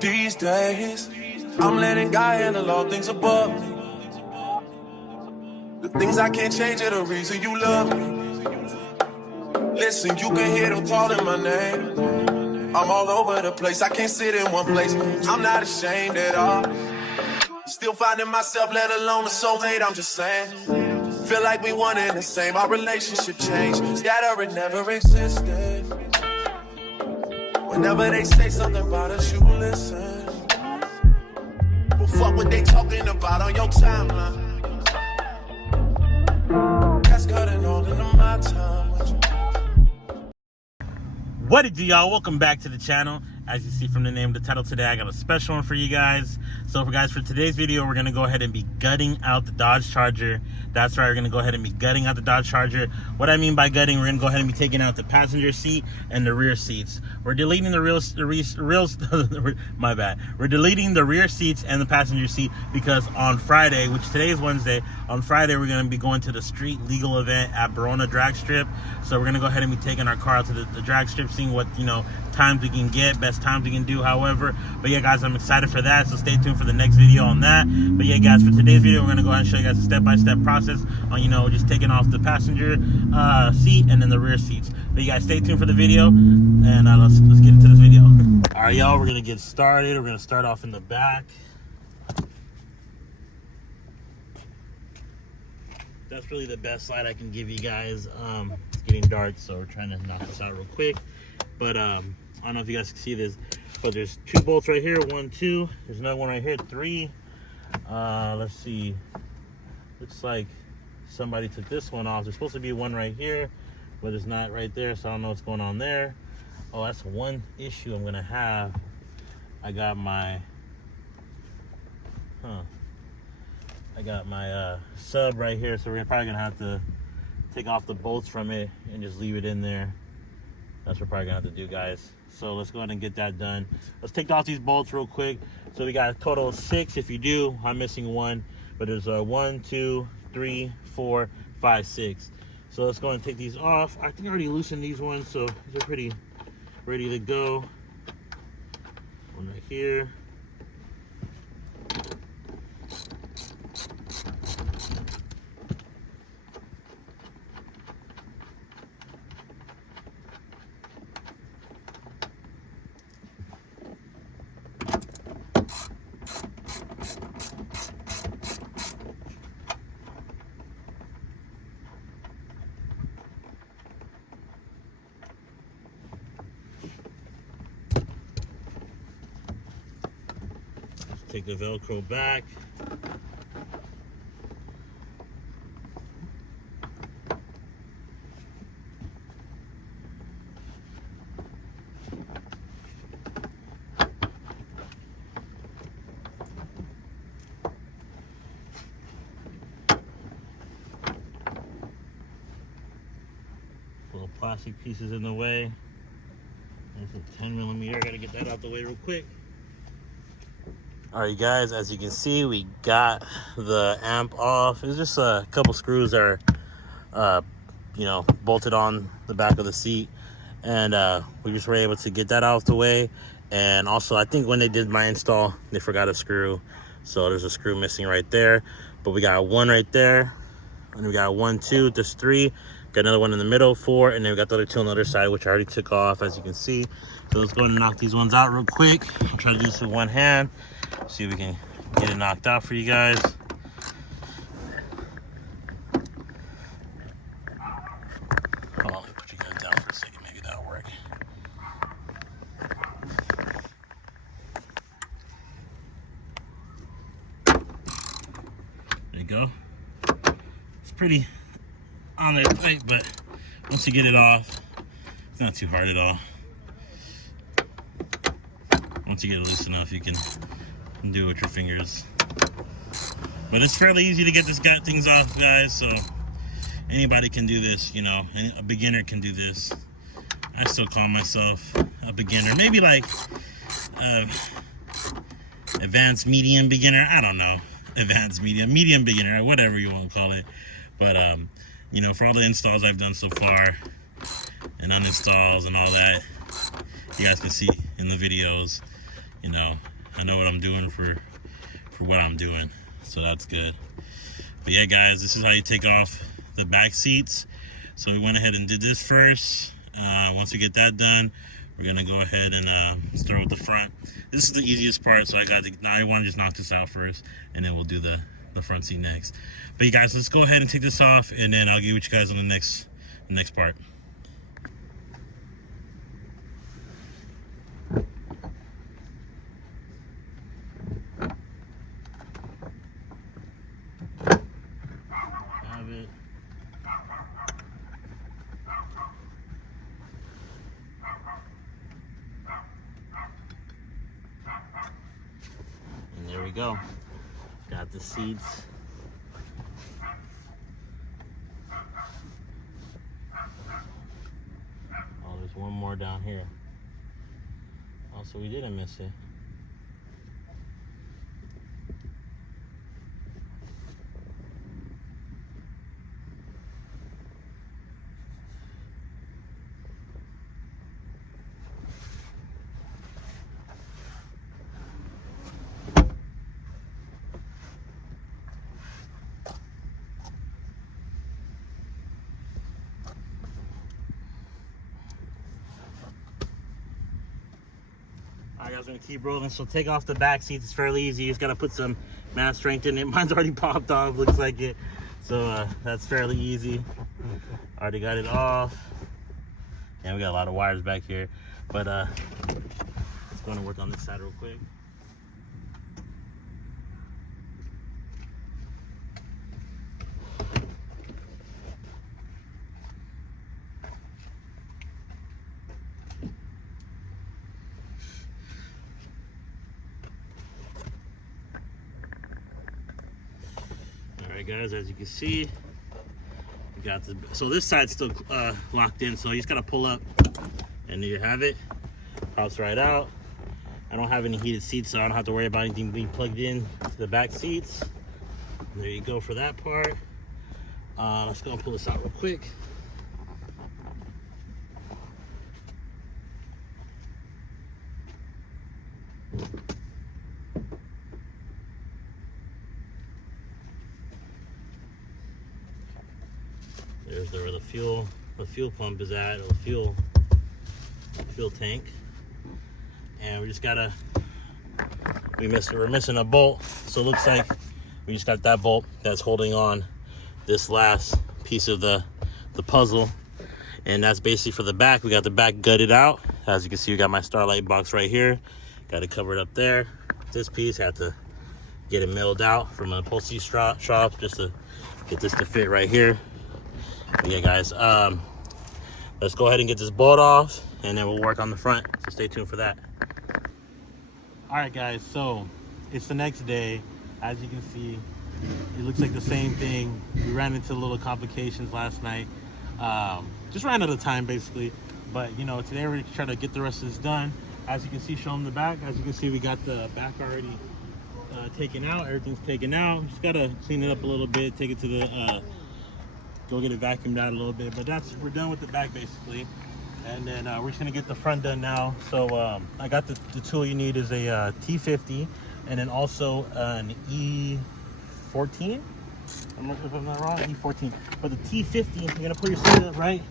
These days, I'm letting God handle all things above me. The things I can't change are the reason you love me. Listen, you can hear them calling my name. I'm all over the place, I can't sit in one place. I'm not ashamed at all. Still finding myself, let alone a soulmate, I'm just saying. Feel like we one and the same, our relationship changed. Scatter, it never existed. Whenever they say something about us, you listen. But fuck what they talking about on your timeline. That's cutting all into my time with you. What it do, y'all? Welcome back to the channel. As you see from the name of the title today, I got a special one for you guys. So for today's video, we're gonna go ahead and be gutting out the Dodge Charger. That's right, we're gonna go ahead and be gutting out the Dodge Charger. What I mean by gutting, we're gonna go ahead and be taking out the passenger seat and the rear seats. We're deleting the my bad. We're deleting the rear seats and the passenger seat because on Friday, which today is Wednesday, on Friday we're gonna be going to the street legal event at BARONA drag strip. So we're gonna go ahead and be taking our car out to the drag strip, seeing what times we can get, best times we can do, however. But yeah, guys, I'm excited for that, so stay tuned for the next video on that. But yeah, guys, for today's video, we're gonna go ahead and show you guys a step-by-step process on just taking off the passenger seat and then the rear seats. But you guys stay tuned for the video, and let's get into this video. All right, y'all, we're gonna get started. We're gonna start off in the back. That's really the best light I can give you guys. It's getting dark, so we're trying to knock this out real quick. But I don't know if you guys can see this, but there's 2 bolts right here, 1, 2. There's another one right here, 3. Let's see. Looks like somebody took this one off. There's supposed to be one right here, but it's not right there, so I don't know what's going on there. Oh, that's one issue I'm gonna have. I got my sub right here, so we're probably gonna have to take off the bolts from it and just leave it in there. That's what we're probably gonna have to do, guys. So let's go ahead and get that done. Let's take off these bolts real quick. So we got a total of 6. If you do, I'm missing 1, but there's 1, 2, 3, 4, 5, 6. So let's go ahead and take these off. I think I already loosened these ones, so they're pretty ready to go. One right here. Take the Velcro back. Little plastic pieces in the way. There's a 10mm. I gotta get that out the way real quick. All right, guys, as you can see, we got the amp off. It's just a couple screws that are, bolted on the back of the seat. And we just were able to get that out of the way. And also, I think when they did my install, they forgot a screw. So there's a screw missing right there. But we got 1 right there. And we got 1, 2, there's 3. Got another one in the middle, 4. And then we got the other 2 on the other side, which I already took off, as you can see. So let's go ahead and knock these ones out real quick. I'll try to do this with one hand. See if we can get it knocked out for you guys. Hold on, let me put you guys down for a second. Maybe that'll work. There you go. It's pretty on there tight, but once you get it off, it's not too hard at all. Once you get it loose enough, you can do it with your fingers. But it's fairly easy to get this things off, guys, so anybody can do this, a beginner can do this. I still call myself a beginner, maybe like advanced medium beginner, I don't know, advanced medium beginner, whatever you want to call it. But for all the installs I've done so far and uninstalls and all that, you guys can see in the videos, I know what I'm doing for what I'm doing, so that's good. But yeah, guys, this is how you take off the back seats. So we went ahead and did this first. Once we get that done, we're gonna go ahead and start with the front. This is the easiest part, so I want to just knock this out first, and then we'll do the front seat next. But you guys, let's go ahead and take this off, and then I'll get with you guys on the next part. Have it. And there we go. Got the seats. Oh, there's one more down here. Oh, so we didn't miss it. Alright guys, we're gonna keep rolling. So take off the back seats. It's fairly easy. You just gotta put some mass strength in it. Mine's already popped off, looks like it. So that's fairly easy. Already got it off. And we got a lot of wires back here. But let's go and work on this side real quick. Guys, as you can see, we got the, so this side's still locked in, so you just gotta pull up and there you have it. Pops right out. I don't have any heated seats, so I don't have to worry about anything being plugged in to the back seats. And there you go for that part. Let's go and pull this out real quick. There's where the fuel pump is at, or the fuel tank. And we just gotta, we're missing a bolt. So it looks like we just got that bolt that's holding on this last piece of the puzzle. And that's basically for the back. We got the back gutted out. As you can see, we got my starlight box right here. Got it covered up there. This piece, had to get it milled out from an upholstery shop just to get this to fit right here. Yeah guys, let's go ahead and get this bolt off, and then we'll work on the front, so stay tuned for that. All right guys, so it's the next day. As you can see, it looks like the same thing. We ran into little complications last night, just ran out of time basically, but you know, today we're trying to get the rest of this done. As you can see, show them the back. As you can see, we got the back already taken out. Everything's taken out. Just gotta clean it up a little bit, take it to the go get it vacuumed out a little bit, but we're done with the back basically. And then we're just gonna get the front done now. So I got the tool you need is a T50, and then also an E14. If I'm not wrong, E14. But the T50, you're gonna put your seat up right.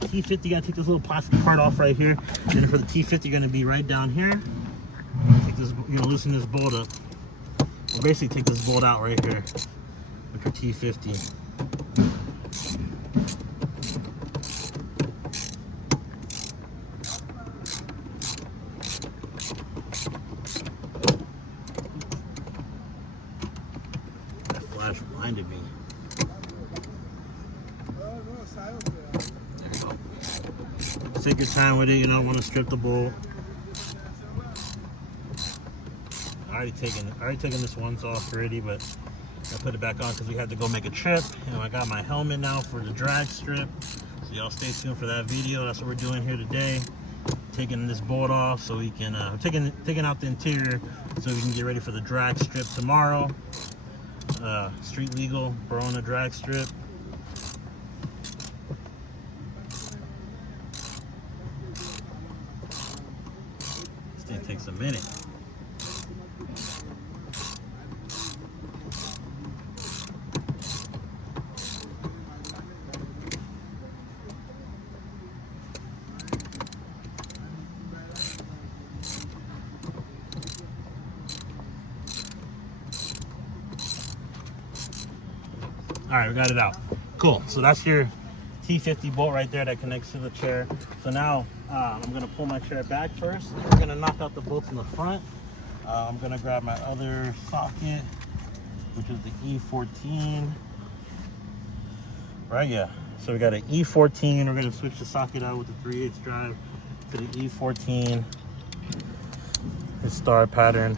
T50, you gotta take this little plastic part off right here. And for the T50, you're gonna be right down here. Take this, you're gonna loosen this bolt up. Well, basically take this bolt out right here with your T50. That flash reminded me. There you go. Take your time with it. You don't want to strip the bolt. I already taken this once off already, but I put it back on because we had to go make a trip. And I got my helmet now for the drag strip. So y'all stay tuned for that video. That's what we're doing here today. Taking this bolt off so we can taking out the interior so we can get ready for the drag strip tomorrow. Street legal BARONA drag strip. This thing takes a minute. All right, we got it out. Cool. So that's your T50 bolt right there that connects to the chair. So now I'm gonna pull my chair back first. We're gonna knock out the bolts in the front. I'm gonna grab my other socket, which is the E14. Right, yeah. So we got an E14. We're gonna switch the socket out with the 3/8 drive to the E14. The star pattern.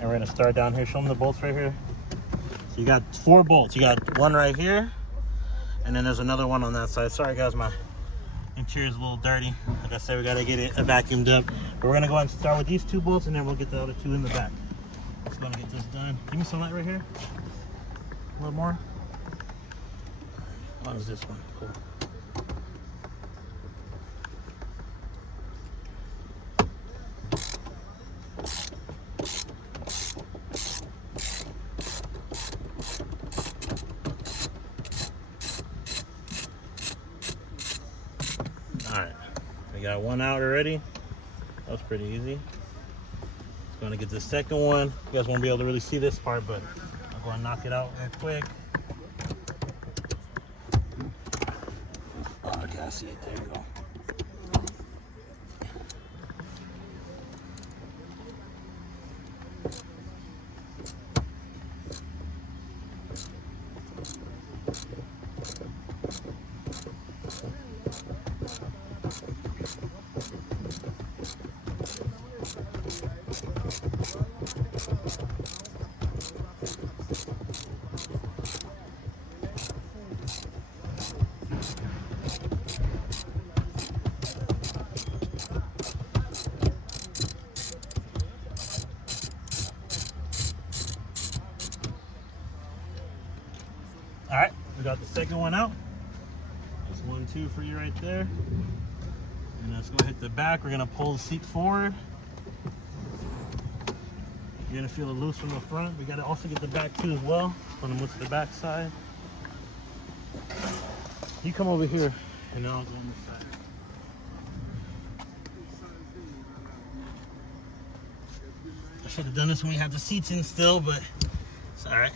And we're gonna start down here. Show them the bolts right here. So you got 4 bolts. You got one right here, and then there's another one on that side. Sorry guys, my interior is a little dirty. Like I said, we gotta get it vacuumed up. But we're gonna go ahead and start with these 2 bolts, and then we'll get the other 2 in the back. Let's go and get this done. Give me some light right here. A little more. How long is this one? Cool. Alright, we got one out already. That was pretty easy. Just going to get the second one. You guys won't be able to really see this part, but I'll go and knock it out real quick. Oh, okay, I see it. There you go. All right, we got the second one out. There's 1, 2 for you right there. And let's go hit the back. We're gonna pull the seat forward. You're gonna feel it loose from the front. We gotta also get the back too as well. Put them with the back side. You come over here and then I'll go on the side. I should have done this when we had the seats in still, but it's all right.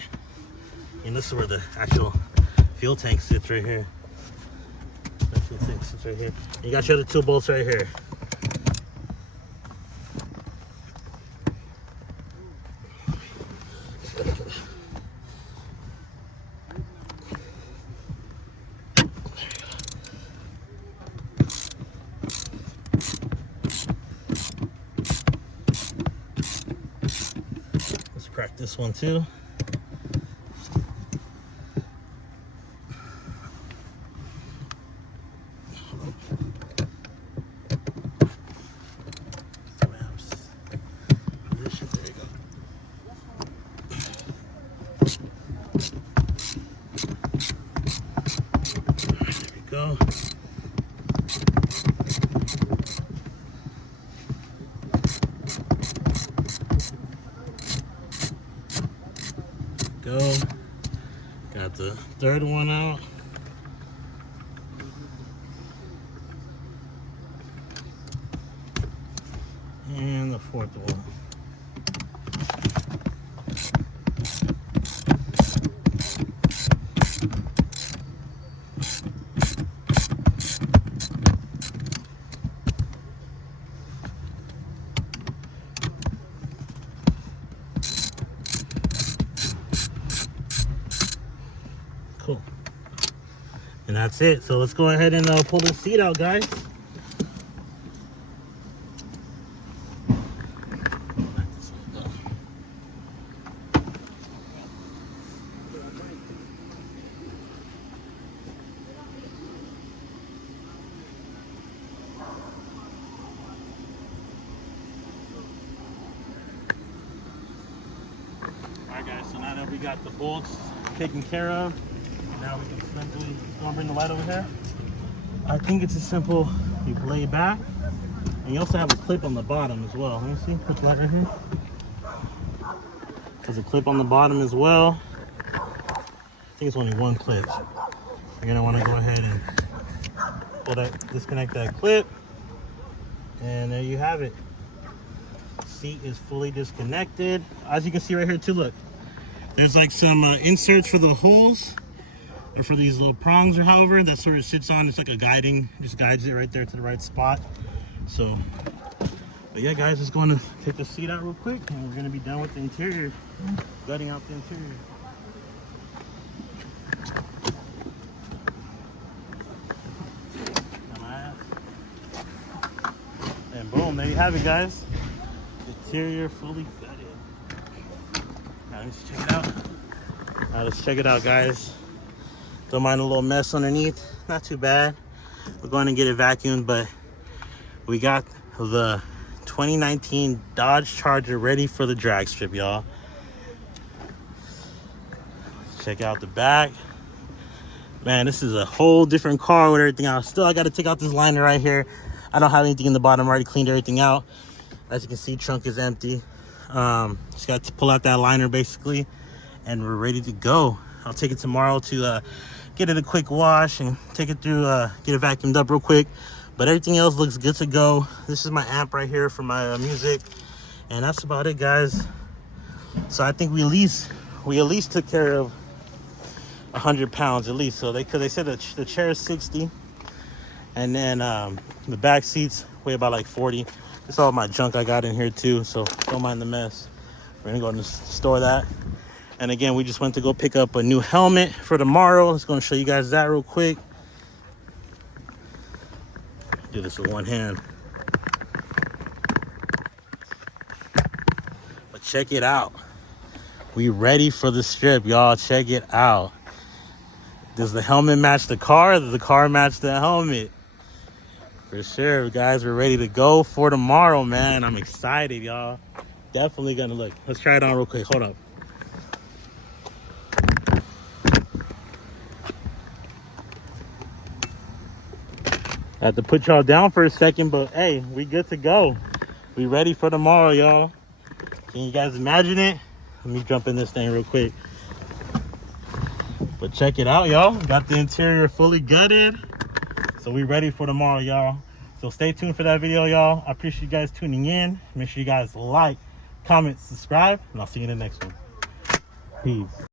And this is where the actual fuel tank sits right here. The fuel tank sits right here. And you got your other 2 bolts right here. Let's crack this one too. Go. Go. Got the third one out. And the fourth one. Cool. And that's it. So let's go ahead and pull the seat out, guys. Alright guys, so now that we got the bolts taken care of, now we can simply, go and bring the light over here. I think it's as simple, you lay back, and you also have a clip on the bottom as well. Let me see, put the light right here. There's a clip on the bottom as well. I think it's only one clip. You're gonna wanna go ahead and pull that, disconnect that clip, and there you have it. Seat is fully disconnected. As you can see right here too, look. There's like some inserts for the holes, or for these little prongs, or however. That's where it sits on. It's like a guiding, just guides it right there to the right spot. So, but yeah, guys, just going to take the seat out real quick, and we're going to be done with the interior, gutting out the interior. And boom, there you have it, guys. Interior fully gutted. Now let's check it out. Now let's check it out, guys. Don't mind a little mess underneath. Not too bad. We're going to get it vacuumed, but we got the 2019 Dodge Charger ready for the drag strip, y'all. Check out the back. Man, this is a whole different car with everything else. Still, I got to take out this liner right here. I don't have anything in the bottom. I already cleaned everything out. As you can see, trunk is empty. Just got to pull out that liner basically, and we're ready to go. I'll take it tomorrow to get it a quick wash and take it through, get it vacuumed up real quick. But everything else looks good to go. This is my amp right here for my music, and that's about it, guys. So I think we at least took care of 100 pounds at least. So because they said the chair is 60, and then the back seats weigh about like 40. It's all my junk I got in here too, so don't mind the mess. We're gonna go and store that. And again, we just went to go pick up a new helmet for tomorrow. Let's go and show you guys that real quick. Do this with one hand. But check it out. We ready for the strip, y'all. Check it out. Does the helmet match the car, or does the car match the helmet? For sure, guys, we're ready to go for tomorrow, man. I'm excited, y'all. Definitely gonna look. Let's try it on real quick. Hold up. I had to put y'all down for a second, but hey, we good to go. We ready for tomorrow, y'all. Can you guys imagine it? Let me jump in this thing real quick. But check it out, y'all. Got the interior fully gutted. So we ready for tomorrow, y'all. So stay tuned for that video, y'all. I appreciate you guys tuning in. Make sure you guys like, comment, subscribe, and I'll see you in the next one. Peace.